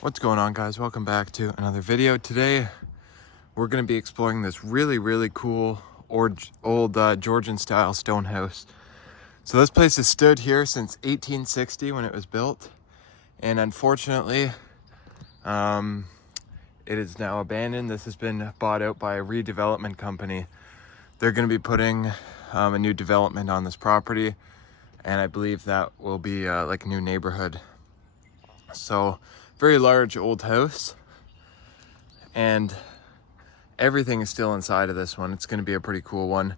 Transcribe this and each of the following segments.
What's going on, guys? Welcome back to another video. Today we're going to be exploring this really cool old Georgian style stone house. So this place has stood here since 1860 when it was built, and unfortunately it is now abandoned. This has been bought out by a redevelopment company. They're going to be putting a new development on this property, and I believe that will be like a new neighborhood. So very large old house, and everything is still inside of this one. It's going to be a pretty cool one.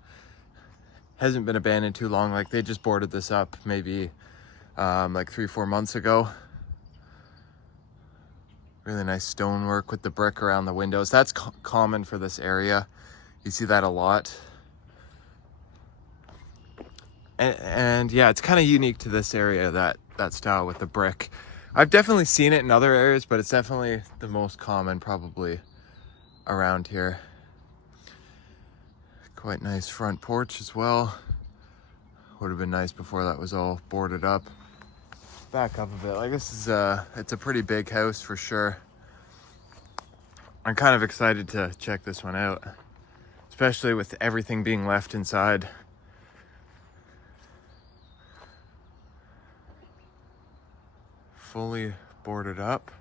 Hasn't been abandoned too long. Like, they just boarded this up maybe like 3-4 months ago. Really nice stonework with the brick around the windows. That's common for this area. You see that a lot. And yeah, it's kind of unique to this area, that style with the brick. I've definitely seen it in other areas, but it's definitely the most common probably around here. Quite nice front porch as well. Would have been nice before that was all boarded up. Back up a bit. Like, this is it's a pretty big house for sure. I'm kind of excited to check this one out, especially with everything being left inside. Fully boarded up.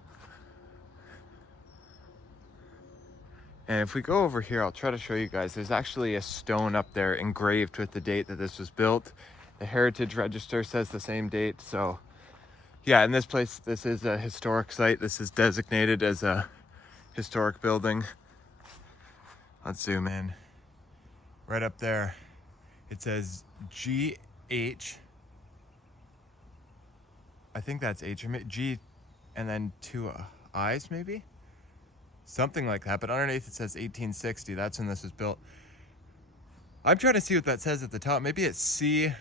And if we go over here, I'll try to show you guys. There's actually a stone up there engraved with the date that this was built. The Heritage Register says the same date. So yeah, in this place, this is a historic site. This is designated as a historic building. Let's zoom in. Right up there, it says GH. I think that's H, or G, and then 2 I's maybe? Something like that, but underneath it says 1860. That's when this was built. I'm trying to see what that says at the top. Maybe it's C2.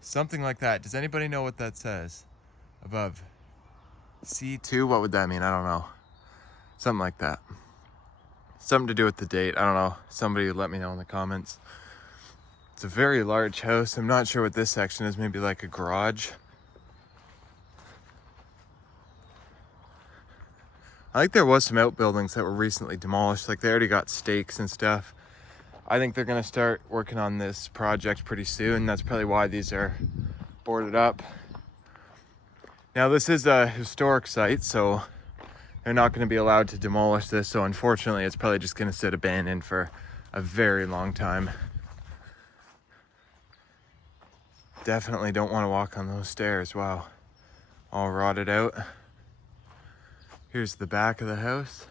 Something like that. Does anybody know what that says above? C2, what would that mean? I don't know. Something like that. Something to do with the date. I don't know. Somebody let me know in the comments. It's a very large house. I'm not sure what this section is. Maybe like a garage. I think there was some outbuildings that were recently demolished. Like, they already got stakes and stuff. I think they're gonna start working on this project pretty soon. That's probably why these are boarded up. Now, this is a historic site, so they're not gonna be allowed to demolish this. So unfortunately, it's probably just gonna sit abandoned for a very long time. Definitely don't want to walk on those stairs. Wow, all rotted out. Here's the back of the house.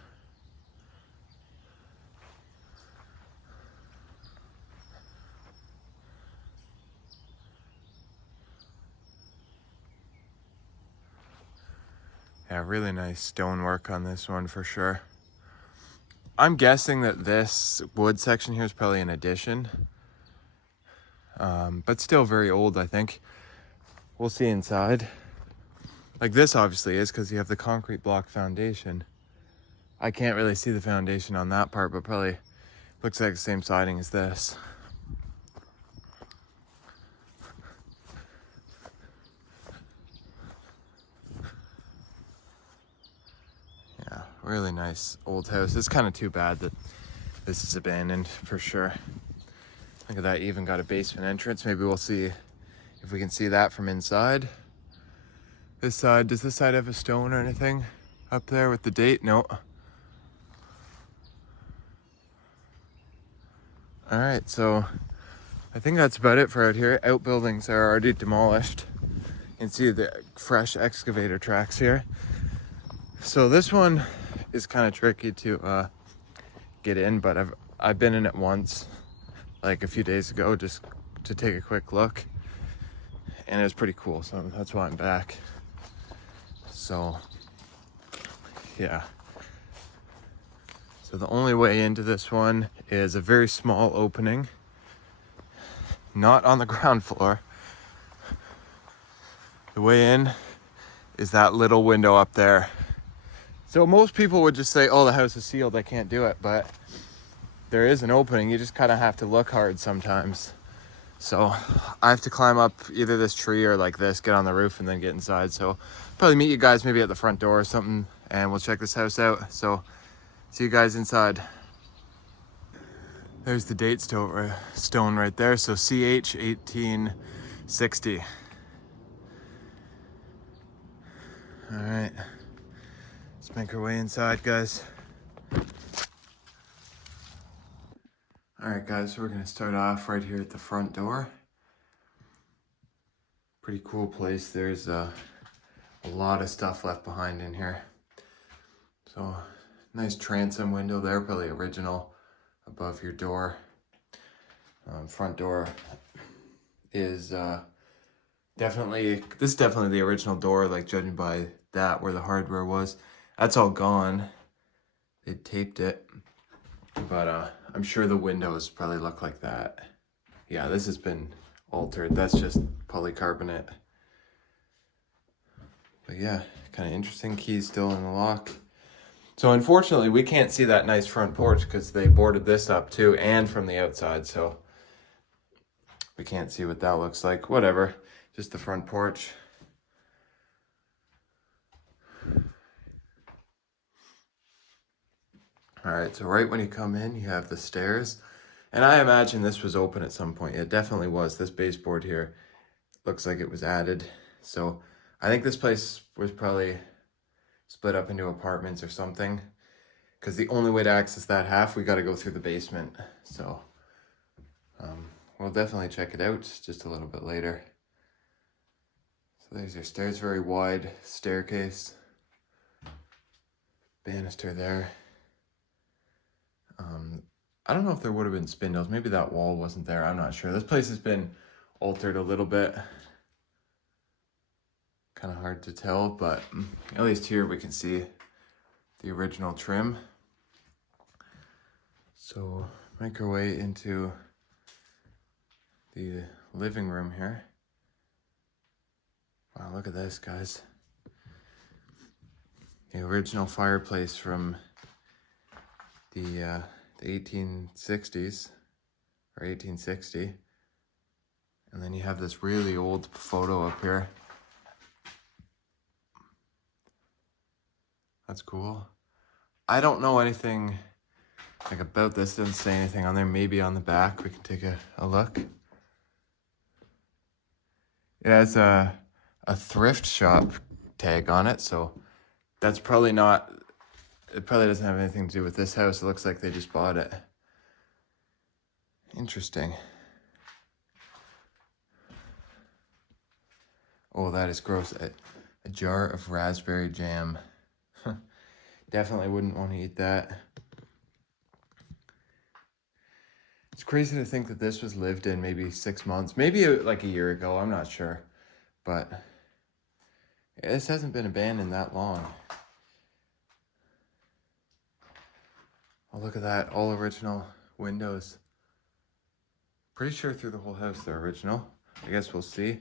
Yeah, really nice stonework on this one for sure. I'm guessing that this wood section here is probably an addition. But still very old, I think. We'll see inside. Like, this obviously is, because you have the concrete block foundation. I can't really see the foundation on that part, but probably looks like the same siding as this. Yeah, really nice old house. It's kind of too bad that this is abandoned for sure. Look at that, even got a basement entrance. Maybe we'll see if we can see that from inside. This side, does this side have a stone or anything up there with the date? No. All right, so I think that's about it for out here. Outbuildings are already demolished. You can see the fresh excavator tracks here. So this one is kind of tricky to get in, but I've been in it once, like a few days ago, just to take a quick look, and it was pretty cool. So that's why I'm back. So yeah. So the only way into this one is a very small opening, not on the ground floor. The way in is that little window up there. So most people would just say, oh, the house is sealed, I can't do it. But there is an opening. You just kind of have to look hard sometimes. So I have to climb up either this tree or like this, get on the roof and then get inside. So probably meet you guys maybe at the front door or something and we'll check this house out. So see you guys inside. There's the date stone right there. So CH 1860. All right, let's make our way inside, guys. All right, guys, so we're gonna start off right here at the front door. Pretty cool place. There's a lot of stuff left behind in here. So nice transom window there, probably original above your door. Front door is definitely, this is definitely the original door, like judging by that where the hardware was. That's all gone. They taped it, but I'm sure the windows probably look like that. Yeah, this has been altered. That's just polycarbonate. But yeah, kind of interesting. Key's still in the lock. So unfortunately, we can't see that nice front porch because they boarded this up too and from the outside. So we can't see what that looks like. Whatever, just the front porch. All right, so right when you come in, you have the stairs. And I imagine this was open at some point. It definitely was. This baseboard here looks like it was added. So I think this place was probably split up into apartments or something. Because the only way to access that half, we got to go through the basement. So we'll definitely check it out just a little bit later. So there's your stairs, very wide staircase. Banister there. I don't know if there would have been spindles. Maybe that wall wasn't there. I'm not sure. This place has been altered a little bit. Kind of hard to tell, but at least here we can see the original trim. So make our way into the living room here. Wow, look at this, guys. The original fireplace from the 1860s or 1860. And then you have this really old photo up here. That's cool. I don't know anything like about this. It doesn't say anything on there. Maybe on the back we can take a look. It has a thrift shop tag on it, so that's probably not, it probably doesn't have anything to do with this house. It looks like they just bought it. Interesting. Oh, that is gross. A jar of raspberry jam. Definitely wouldn't want to eat that. It's crazy to think that this was lived in maybe 6 months, maybe like a year ago. I'm not sure, but this hasn't been abandoned that long. Oh, look at that, all original windows. Pretty sure through the whole house they're original. I guess we'll see.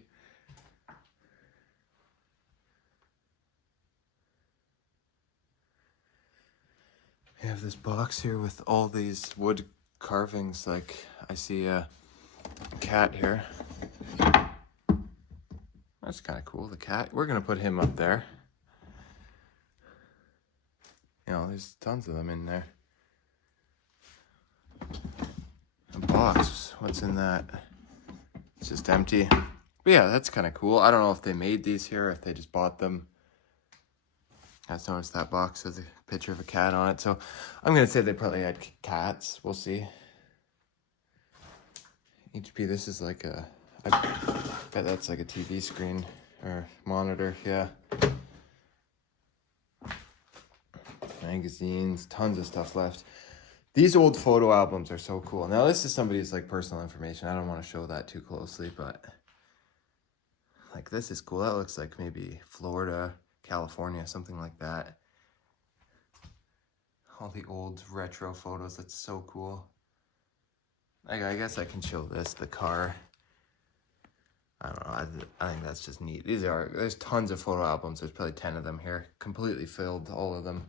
We have this box here with all these wood carvings. Like I see a cat here. That's kind of cool, the cat. We're gonna put him up there. You know, there's tons of them in there. A box, what's in that? It's just empty. But yeah, that's kind of cool. I don't know if they made these here or if they just bought them. I just noticed that box has a picture of a cat on it. So I'm going to say they probably had cats. We'll see. HP, this is like I bet that's like a TV screen or monitor. Yeah. Magazines, tons of stuff left. These old photo albums are so cool. Now this is somebody's like personal information. I don't want to show that too closely, but like this is cool. That looks like maybe Florida, California, something like that. All the old retro photos, that's so cool. I guess I can show this, the car. I don't know, I think that's just neat. There's tons of photo albums. There's probably 10 of them here, completely filled, all of them.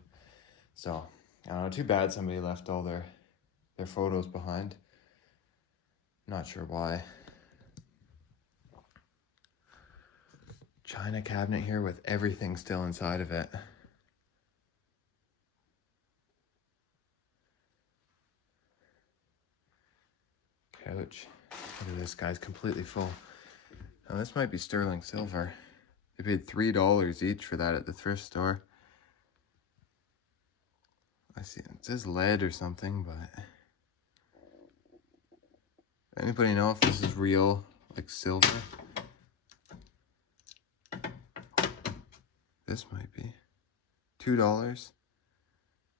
So, I don't know, too bad somebody left all their photos behind. Not sure why. china cabinet here with everything still inside of it. Couch. Look at this, guys, completely full. Now this might be sterling silver. They paid $3 each for that at the thrift store. I see it says lead or something, but anybody know if this is real, like silver? This might be $2.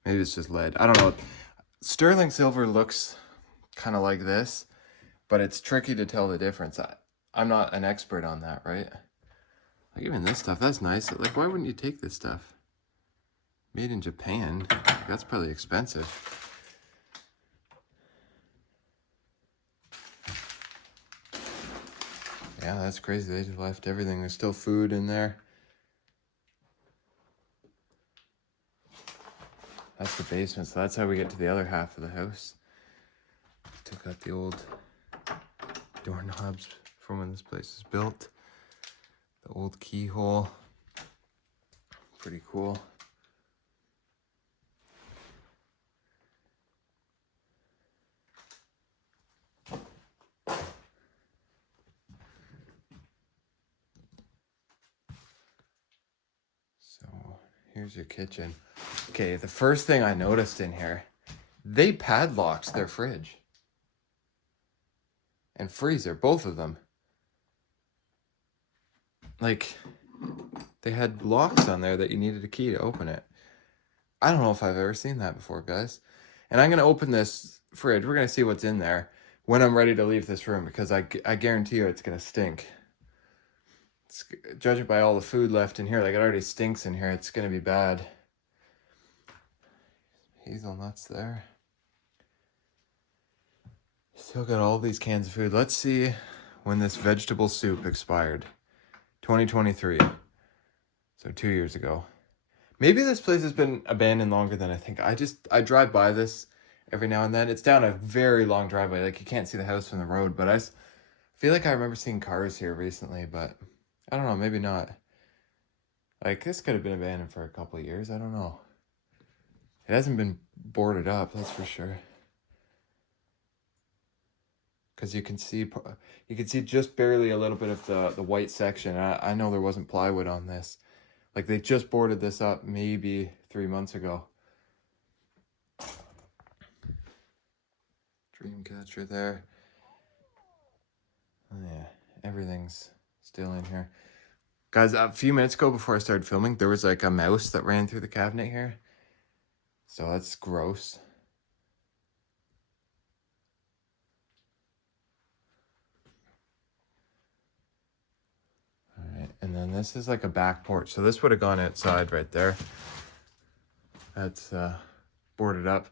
Maybe it's just lead. I don't know. Sterling silver looks kind of like this, but it's tricky to tell the difference. I'm not an expert on that, right? Like even this stuff, that's nice. Like, why wouldn't you take this stuff? Made in Japan. That's probably expensive. Yeah, that's crazy. They just left everything. There's still food in there. That's the basement, so that's how we get to the other half of the house. Took out the old doorknobs from when this place was built. The old keyhole. Pretty cool. So here's your kitchen. Okay, the first thing I noticed in here, they padlocked their fridge and freezer, both of them. Like, they had locks on there that you needed a key to open it. I don't know if I've ever seen that before, guys. And I'm going to open this fridge. We're going to see what's in there when I'm ready to leave this room, because I guarantee you it's going to stink. Judging by all the food left in here, like it already stinks in here, it's going to be bad. Hazelnuts there. Still got all these cans of food. Let's see when this vegetable soup expired. 2023. So 2 years ago. Maybe this place has been abandoned longer than I think. I drive by this every now and then. It's down a very long driveway. Like, you can't see the house from the road. But I feel like I remember seeing cars here recently. But I don't know. Maybe not. Like, this could have been abandoned for a couple of years. I don't know. It hasn't been boarded up, that's for sure. Because you can see just barely a little bit of the white section. I know there wasn't plywood on this. Like, they just boarded this up maybe 3 months ago. Dreamcatcher there. Oh yeah, everything's still in here. Guys, a few minutes ago before I started filming, there was like a mouse that ran through the cabinet here. So that's gross. All right, and then this is like a back porch. So this would have gone outside right there. That's boarded up.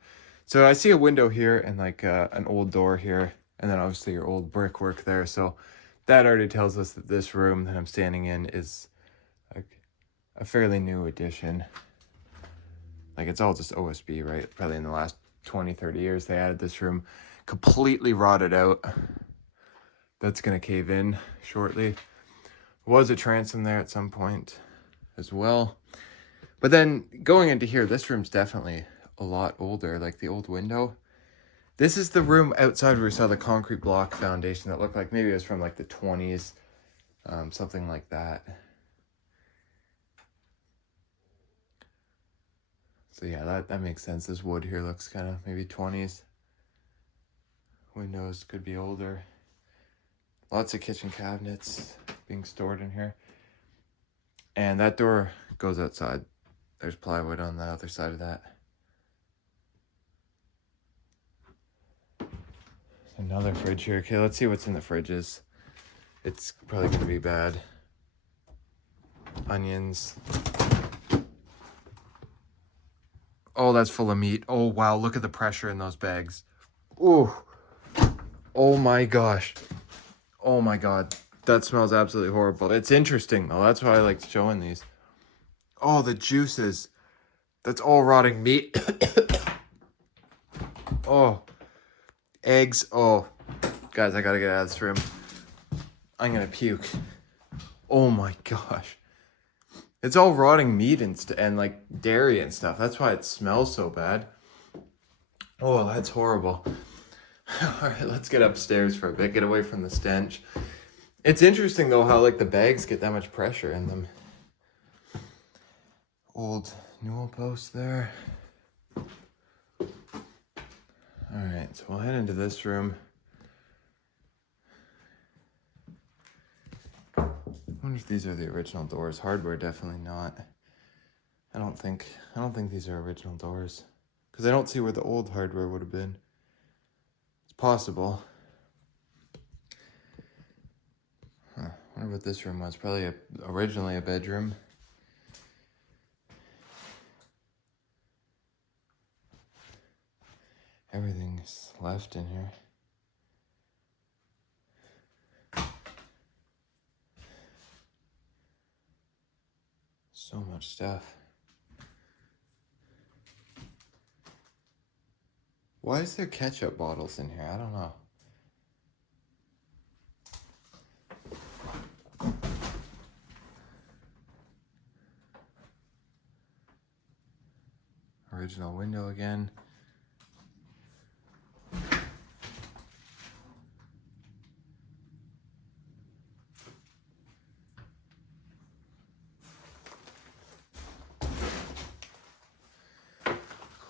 So I see a window here and like an old door here. And then obviously your old brickwork there. So that already tells us that this room that I'm standing in is like a fairly new addition. Like, it's all just OSB, right? Probably in the last 20, 30 years, they added this room. Completely rotted out. That's going to cave in shortly. Was a transom there at some point as well. But then going into here, this room's definitely a lot older. Like, the old window. This is the room outside where we saw the concrete block foundation that looked like maybe it was from like the 20s. Something like that. So yeah, that makes sense. This wood here looks kind of maybe 20s. Windows could be older. Lots of kitchen cabinets being stored in here. And that door goes outside. There's plywood on the other side of that. Another fridge here. Okay, let's see what's in the fridges. It's probably going to be bad. Onions. Oh, that's full of meat. Oh, wow. Look at the pressure in those bags. Oh, oh my gosh. Oh my God. That smells absolutely horrible. It's interesting though. That's why I like showing these. Oh, the juices. That's all rotting meat. Oh, eggs. Oh, guys, I gotta get out of this room. I'm gonna puke. Oh my gosh. It's all rotting meat and like dairy and stuff. That's why it smells so bad. Oh, that's horrible. All right, let's get upstairs for a bit, get away from the stench. It's interesting though how like the bags get that much pressure in them. Old newel post there. All right, so we'll head into this room. I wonder if these are the original doors. Hardware, definitely not. I don't think these are original doors, because I don't see where the old hardware would have been. It's possible. Huh. I wonder what this room was. Probably originally a bedroom. Everything's left in here. So much stuff. Why is there ketchup bottles in here? I don't know. Original window again.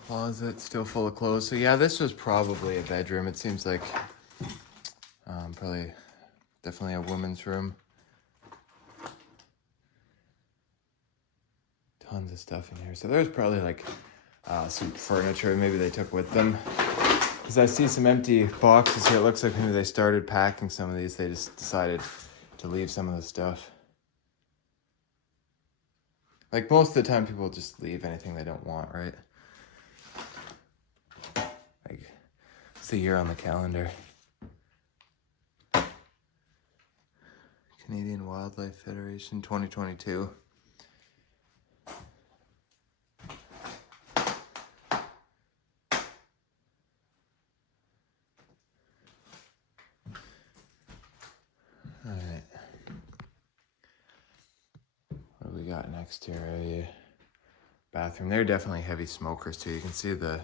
Closet still full of clothes. So yeah, this was probably a bedroom. It seems like probably definitely a woman's room. Tons of stuff in here. So there's probably like some furniture maybe they took with them. Because I see some empty boxes here. It looks like maybe they started packing some of these. They just decided to leave some of the stuff. Like most of the time people just leave anything they don't want, right? Like, it's the year on the calendar. Canadian Wildlife Federation 2022. Alright. What do we got next here? Bathroom. They're definitely heavy smokers too. You can see the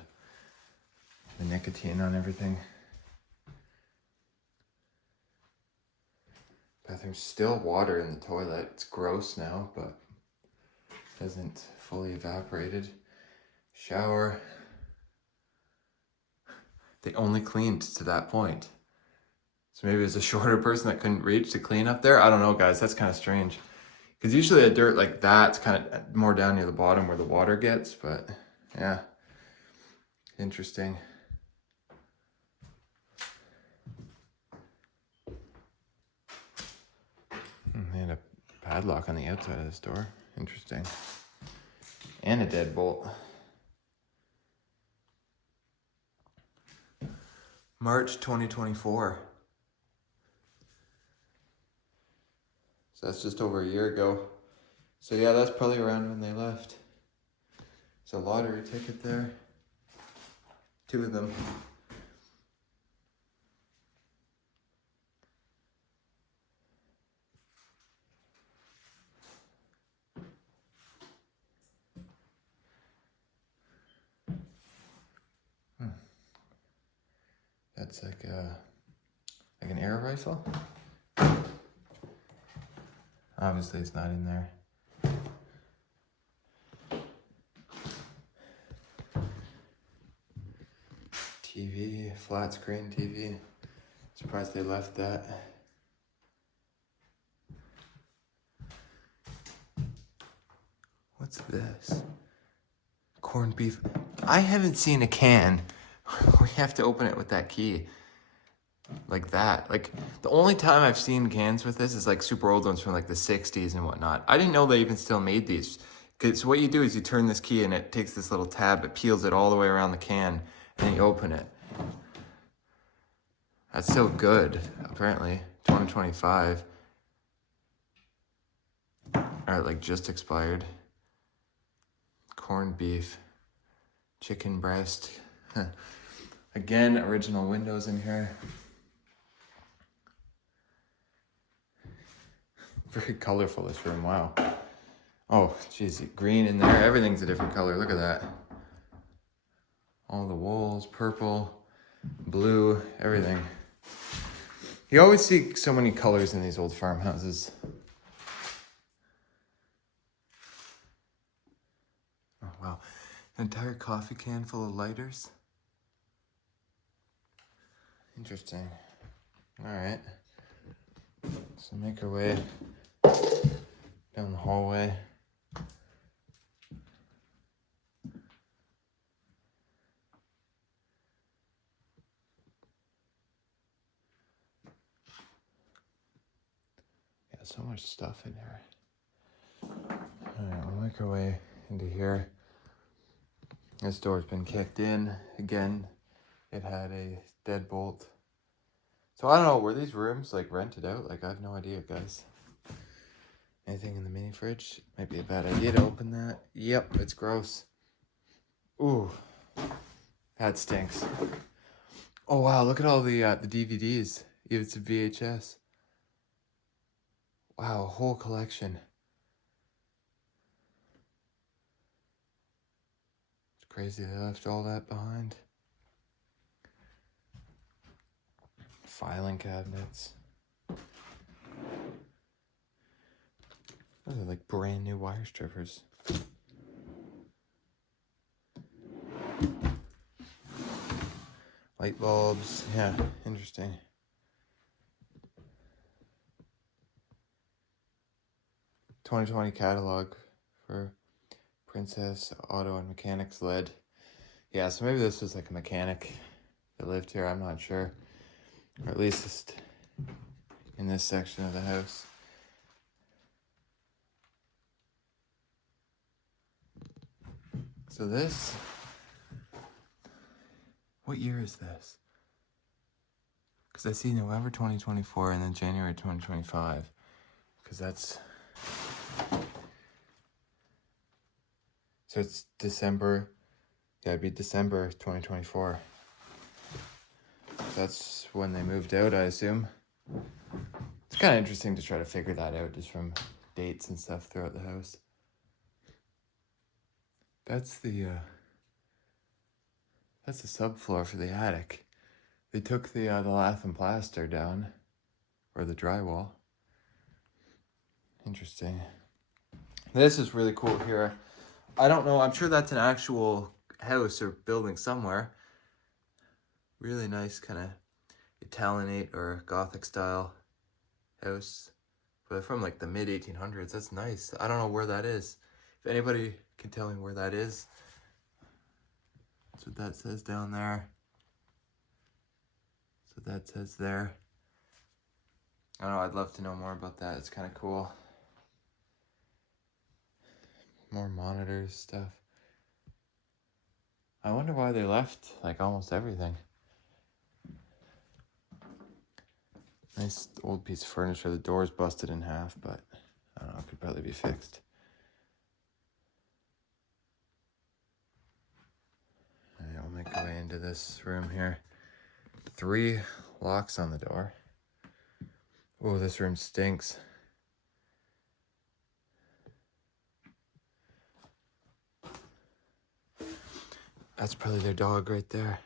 nicotine on everything. Bathroom, still water in the toilet. It's gross now, but hasn't fully evaporated. Shower. They only cleaned to that point. So maybe it was a shorter person that couldn't reach to clean up there. I don't know, guys. That's kind of strange. Because usually a dirt like that's kind of more down near the bottom where the water gets. But yeah, interesting. They had a padlock on the outside of this door. Interesting. And a deadbolt. March 2024. So that's just over a year ago. So yeah, that's probably around when they left. There's a lottery ticket there. 2 of them. That's like an air rifle. Obviously it's not in there. TV, flat screen TV. Surprised they left that. What's this? Corned beef. I haven't seen a can. We have to open it with that key. Like that. Like, the only time I've seen cans with this is like super old ones from like the 60s and whatnot. I didn't know they even still made these. So what you do is you turn this key and it takes this little tab, it peels it all the way around the can, and then you open it. That's so good, apparently. 2025. Or like just expired. Corned beef. Chicken breast. Again, original windows in here. Very colorful, this room, wow. Oh, geez, green in there. Everything's a different color. Look at that. All the walls, purple, blue, everything. You always see so many colors in these old farmhouses. Oh, wow. An entire coffee can full of lighters. Interesting. All right. So make our way down the hallway. Yeah, so much stuff in here. All right, we'll make our way into here. This door's been kicked in. Again, it had a deadbolt. So I don't know, were these rooms like rented out? Like, I have no idea, guys. Anything in the mini fridge? Might be a bad idea to open that. Yep, it's gross. Ooh, that stinks. Oh wow, look at all the DVDs. Even some VHS. Wow, a whole collection. It's crazy they left all that behind. Filing cabinets. Those are like brand new wire strippers. Light bulbs, yeah, interesting. '20 catalog for Princess Auto and Mechanics Lead. Yeah, so maybe this was like a mechanic that lived here, I'm not sure. Or at least just in this section of the house. So this, what year is this? Because I see November 2024 and then January 2025. Because that's, so it's December, yeah, it'd be December 2024. That's when they moved out, I assume. It's kind of interesting to try to figure that out just from dates and stuff throughout the house. That's the subfloor for the attic. They took the lath and plaster down, or the drywall. Interesting. This is really cool here. I don't know, I'm sure that's an actual house or building somewhere. Really nice kind of Italianate or Gothic style house. But from like the mid 1800s, that's nice. I don't know where that is. If anybody can tell me where that is. That's what that says down there. That's what that says there. I don't know, I'd love to know more about that. It's kind of cool. More monitors, stuff. I wonder why they left like almost everything. Nice old piece of furniture. The door's busted in half, but I don't know, it could probably be fixed. Alright, I'll make our way into this room here. 3 locks on the door. Oh, this room stinks. That's probably their dog right there.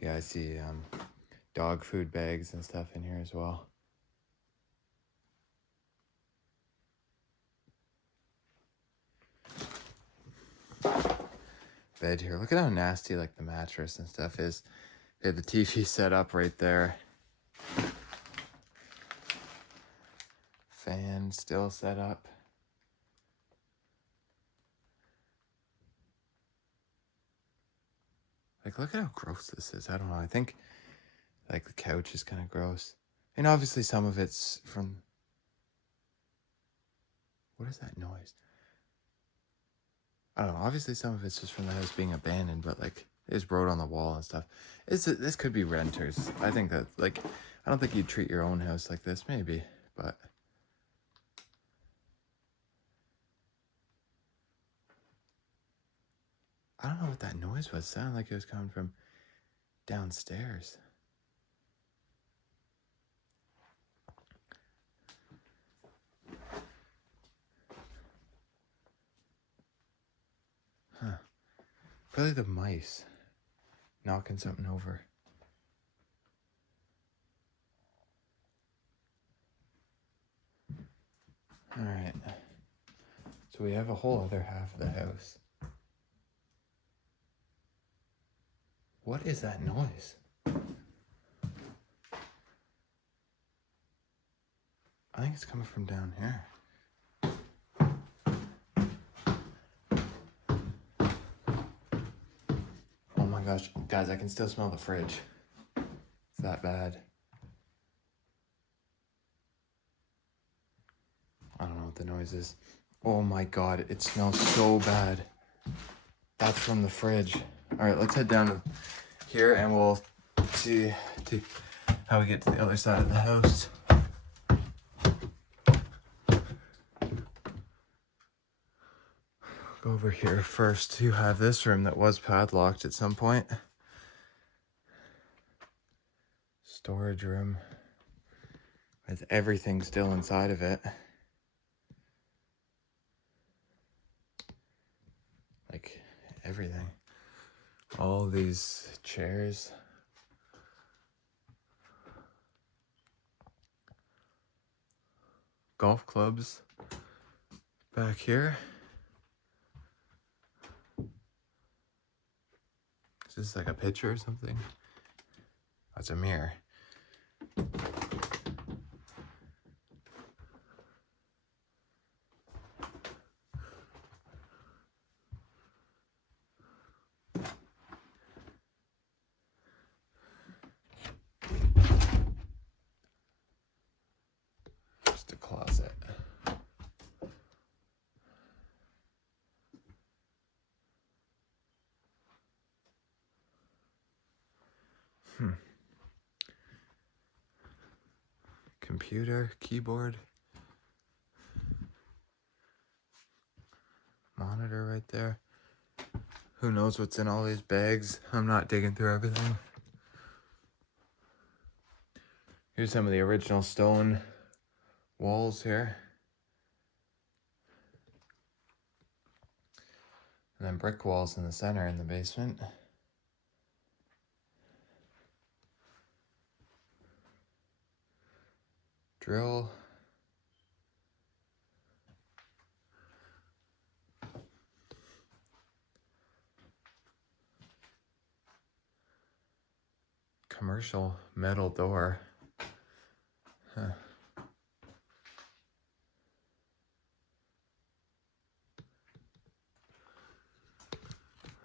Yeah, I see dog food bags and stuff in here as well. Bed here. Look at how nasty like the mattress and stuff is. They had the TV set up right there. Fan still set up. Like, look at how gross this is. I don't know. I think like the couch is kind of gross. And obviously some of it's from... What is that noise? I don't know. Obviously some of it's just from the house being abandoned, but like there's road on the wall and stuff. This could be renters. I think that, like, I don't think you'd treat your own house like this, maybe, but... I don't know what that noise was. It sounded like it was coming from downstairs. Huh. Probably the mice knocking something over. All right. So we have a whole other half of the house. What is that noise? I think it's coming from down here. Oh my gosh, guys, I can still smell the fridge. It's that bad. I don't know what the noise is. Oh my god, it smells so bad. That's from the fridge. All right, let's head down to here and we'll see how we get to the other side of the house. Go over here first. You have this room that was padlocked at some point. Storage room with everything still inside of it. Like everything. All these chairs. Golf clubs back here. Is this like a picture or something? That's a mirror. Just a closet. Computer, keyboard, monitor right there. Who knows what's in all these bags? I'm not digging through everything. Here's some of the original stone walls here. And then brick walls in the center in the basement. Drill. Commercial metal door. Huh.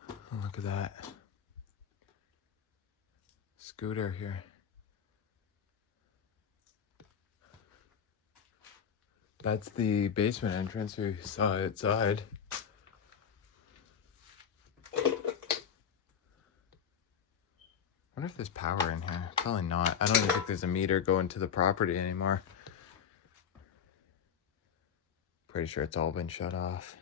Oh, look at that. Scooter here. That's the basement entrance we saw outside. I wonder if there's power in here. Probably not. I don't even think there's a meter going to the property anymore. Pretty sure it's all been shut off.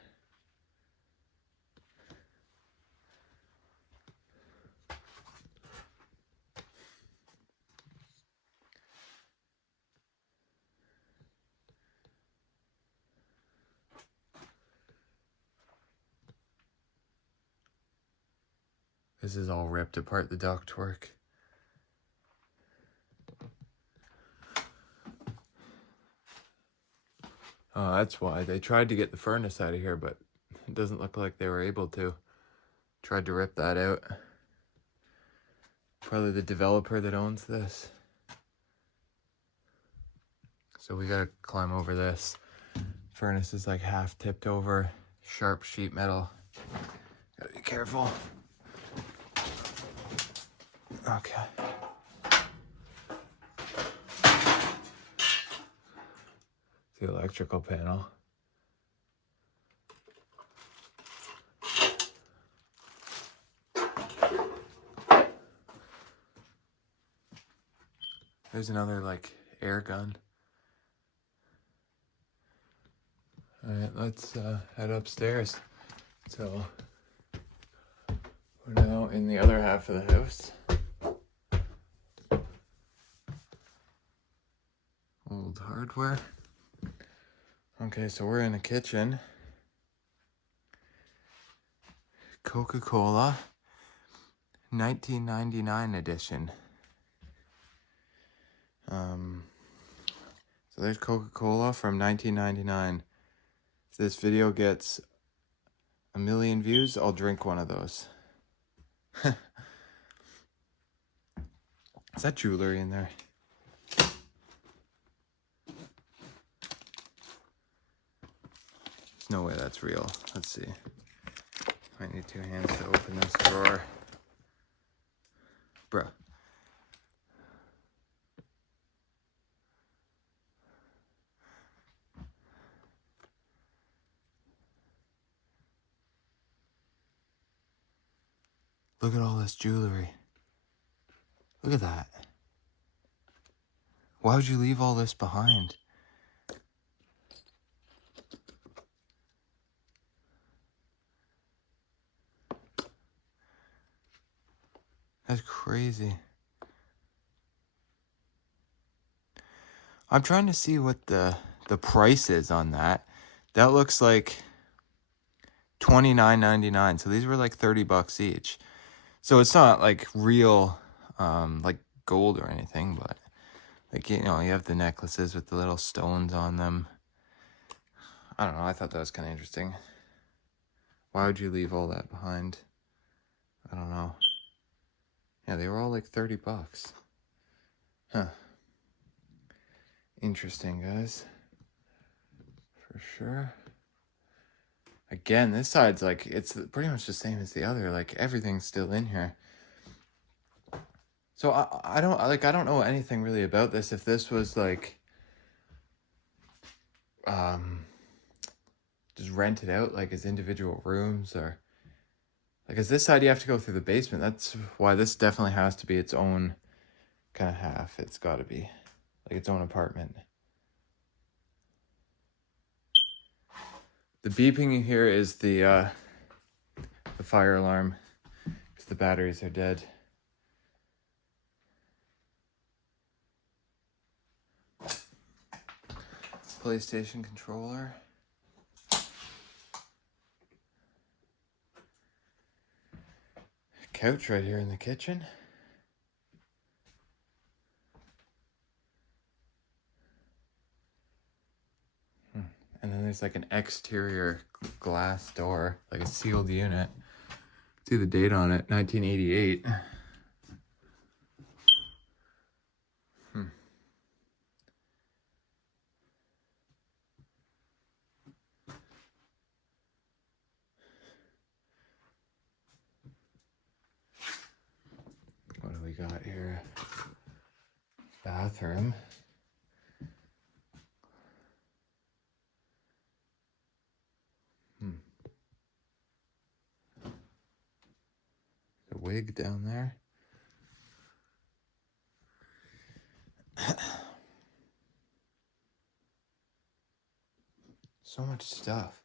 This is all ripped apart, the ductwork. Oh, that's why. They tried to get the furnace out of here, but it doesn't look like they were able to. Tried to rip that out. Probably the developer that owns this. So we gotta climb over this. Furnace is like half tipped over. Sharp sheet metal. Gotta be careful. Okay. The electrical panel. There's another like air gun. All right, let's head upstairs. So We're now in the other half of the house. Old hardware. Okay, so we're in the kitchen. Coca-Cola, 1999 edition. So there's Coca-Cola from 1999. If this video gets 1 million views, I'll drink one of those. Is that jewelry in there? There's no way that's real. Let's see. Might need 2 hands to open this drawer. Bruh. Look at all this jewelry. Look at that. Why would you leave all this behind? That's crazy. I'm trying to see what the price is on that. That looks like $29.99. So these were like $30 each. So it's not like real like gold or anything, but like, you know, you have the necklaces with the little stones on them. I don't know, I thought that was kind of interesting. Why would you leave all that behind? I don't know. Yeah, they were all like $30. Huh. Interesting, guys. For sure. Again, this side's like, it's pretty much the same as the other. Like, everything's still in here. So I don't know anything really about this. If this was like, just rented out like as individual rooms, or like, as this side you have to go through the basement. That's why this definitely has to be its own kind of half. It's got to be like its own apartment. The beeping you hear is the fire alarm because the batteries are dead. PlayStation controller. Couch right here in the kitchen. And then there's like an exterior glass door, like a sealed unit. See the date on it, 1988. What do we got here? Bathroom. A wig down there. So much stuff.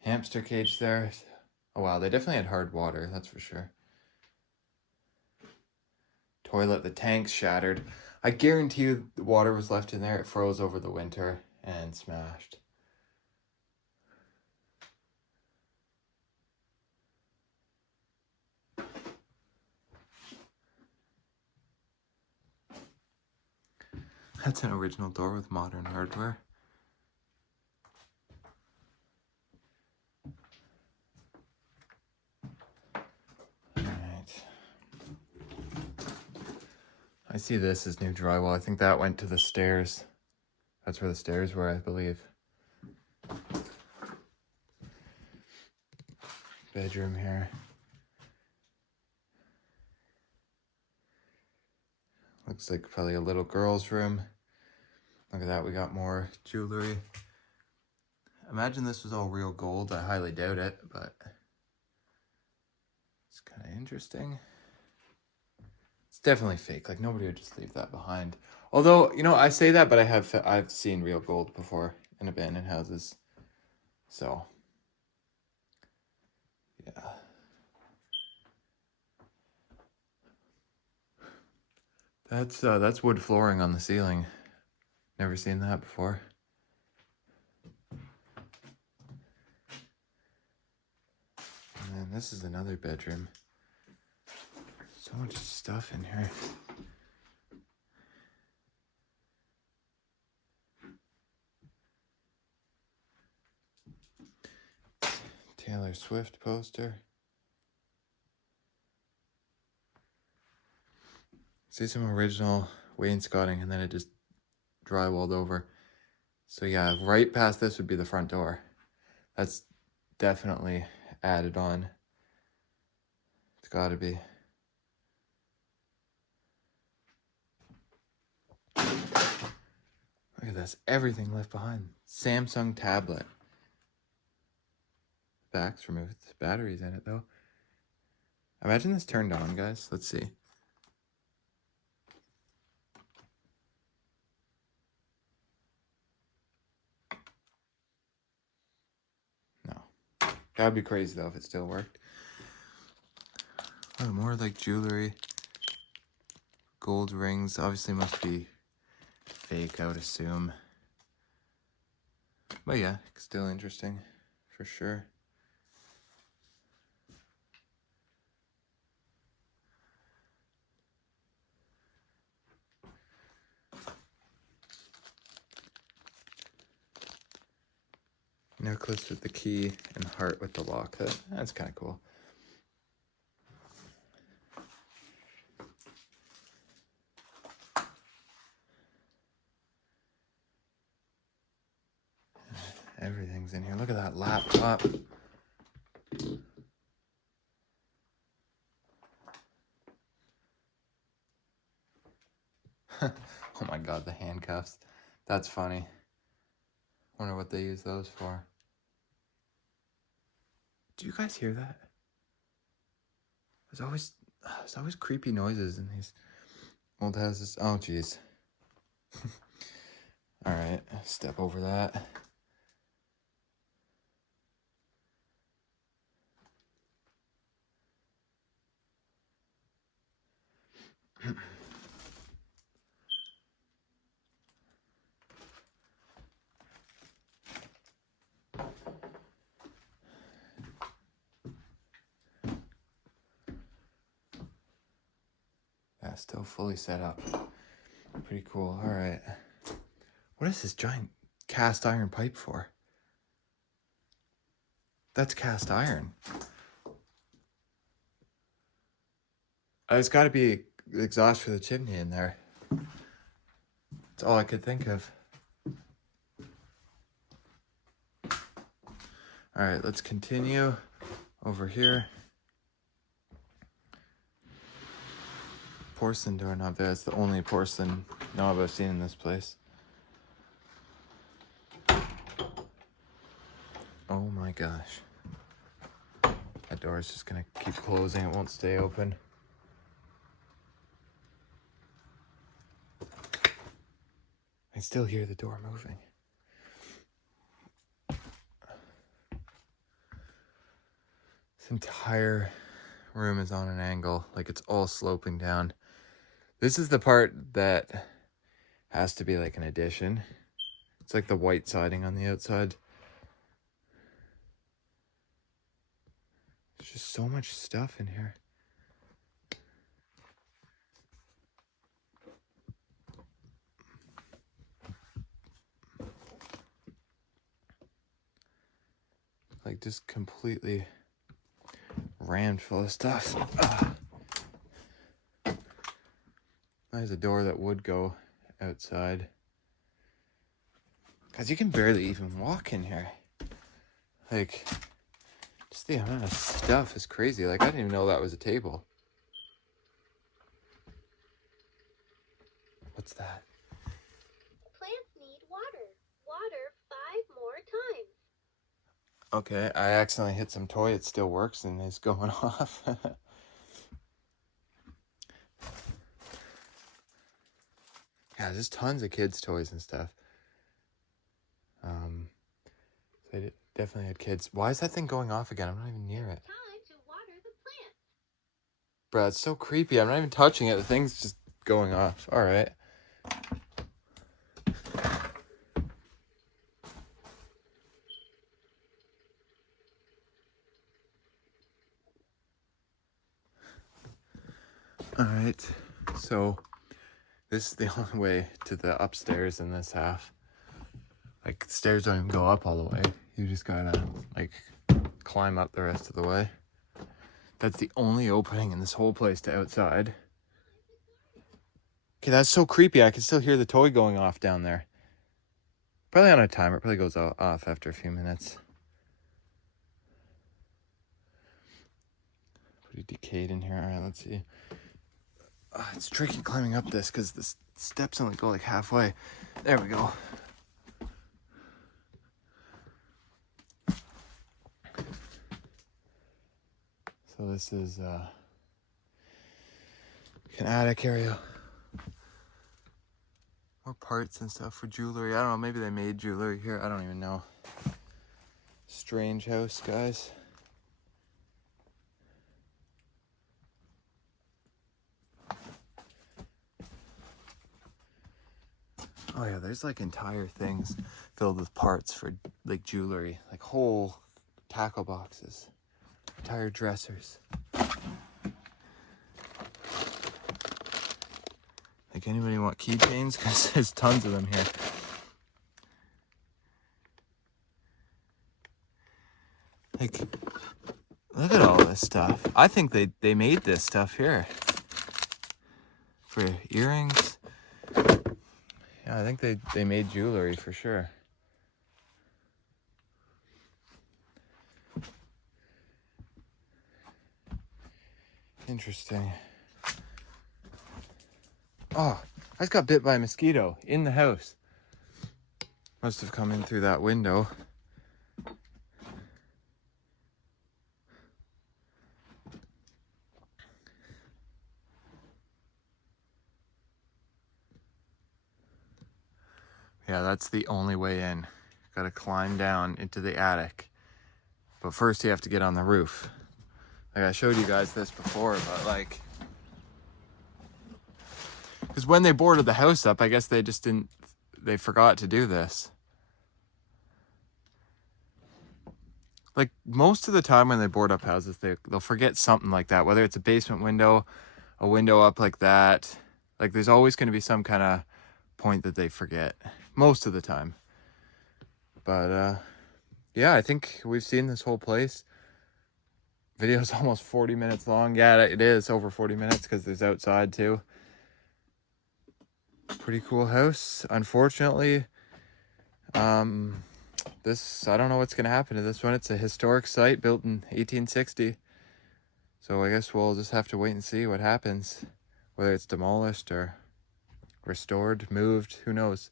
Hamster cage there. Oh wow, they definitely had hard water, that's for sure. Toilet, the tank's shattered. I guarantee you the water was left in there. It froze over the winter and smashed. That's an original door with modern hardware. Alright. I see this as new drywall. I think that went to the stairs. That's where the stairs were, I believe. Bedroom here. Looks like probably a little girl's room. Look at that, we got more jewelry. Imagine this was all real gold. I highly doubt it, but it's kind of interesting. It's definitely fake. Like, nobody would just leave that behind. Although, you know, I say that, but I've seen real gold before in abandoned houses. So, yeah. That's wood flooring on the ceiling. Never seen that before. And then this is another bedroom. So much stuff in here. Taylor Swift poster. See some original wainscoting, and then it just drywalled over. So yeah, right past this would be the front door. That's definitely added on. It's gotta be. Look at this, everything left behind. Samsung tablet. Back's removed, batteries in it though. Imagine this turned on, guys. Let's see. No. That'd be crazy though if it still worked. Oh, more like jewelry. Gold rings, obviously must be fake, I would assume. But yeah, still interesting, for sure. Necklace with the key and heart with the lock. That's kind of cool. Everything's in here. Look at that laptop. Oh my god, the handcuffs. That's funny. Wonder what they use those for. Do you guys hear that? There's always creepy noises in these old houses. Oh jeez. All right, step over that. Yeah, still fully set up. Pretty cool. All right. What is this giant cast iron pipe for? That's cast iron. It's got to be the exhaust for the chimney in there. That's all I could think of. All right, let's continue over here. Porcelain doorknob there. It's the only porcelain knob I've seen in this place. Oh my gosh. That door is just gonna keep closing. It won't stay open. I still hear the door moving. This entire room is on an angle, like it's all sloping down. This is the part that has to be like an addition. It's like the white siding on the outside. There's just so much stuff in here. Like just completely rammed full of stuff. Ugh. There's a door that would go outside. Guys, you can barely even walk in here. Like, just the amount of stuff is crazy. Like, I didn't even know that was a table. What's that? Plants need water. Water 5 more times. Okay, I accidentally hit some toy. It still works and it's going off. Yeah, there's tons of kids' toys and stuff. They definitely had kids. Why is that thing going off again? I'm not even near it. Time to water the plants. Bro, it's so creepy. I'm not even touching it. The thing's just going off. All right. All right. So this is the only way to the upstairs in this half. Like, the stairs don't even go up all the way. You just gotta, like, climb up the rest of the way. That's the only opening in this whole place to outside. Okay, that's so creepy. I can still hear the toy going off down there. Probably on a timer. It probably goes off after a few minutes. Pretty decayed in here. All right, let's see. It's tricky climbing up this because the steps only go like halfway. There we go. So this is an attic area. More parts and stuff for jewelry. I don't know, maybe they made jewelry here. I don't even know. Strange house, guys. Oh yeah, there's like entire things filled with parts for like jewelry, like whole tackle boxes, entire dressers. Like, anybody want keychains? Because there's tons of them here. Like, look at all this stuff. I think they made this stuff here. For earrings. Yeah, I think they made jewelry for sure. Interesting. Oh, I just got bit by a mosquito in the house. Must have come in through that window. Yeah, that's the only way in. Gotta climb down into the attic. But first you have to get on the roof. Like, I showed you guys this before, but like, because when they boarded the house up, I guess they forgot to do this. Like, most of the time when they board up houses, they'll forget something like that, whether it's a basement window, a window up like that. Like, there's always going to be some kind of point that they forget, most of the time. But yeah, I think we've seen this whole place. Video's almost 40 minutes long. Yeah, it is over 40 minutes because there's outside too. Pretty cool house. Unfortunately, I don't know what's gonna happen to this one. It's a historic site built in 1860. So I guess we'll just have to wait and see what happens. Whether it's demolished or restored, moved, who knows.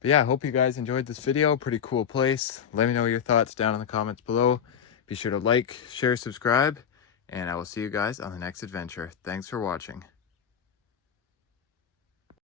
But yeah, I hope you guys enjoyed this video. Pretty cool place. Let me know your thoughts down in the comments below. Be sure to like, share, subscribe, and I will see you guys on the next adventure. Thanks for watching.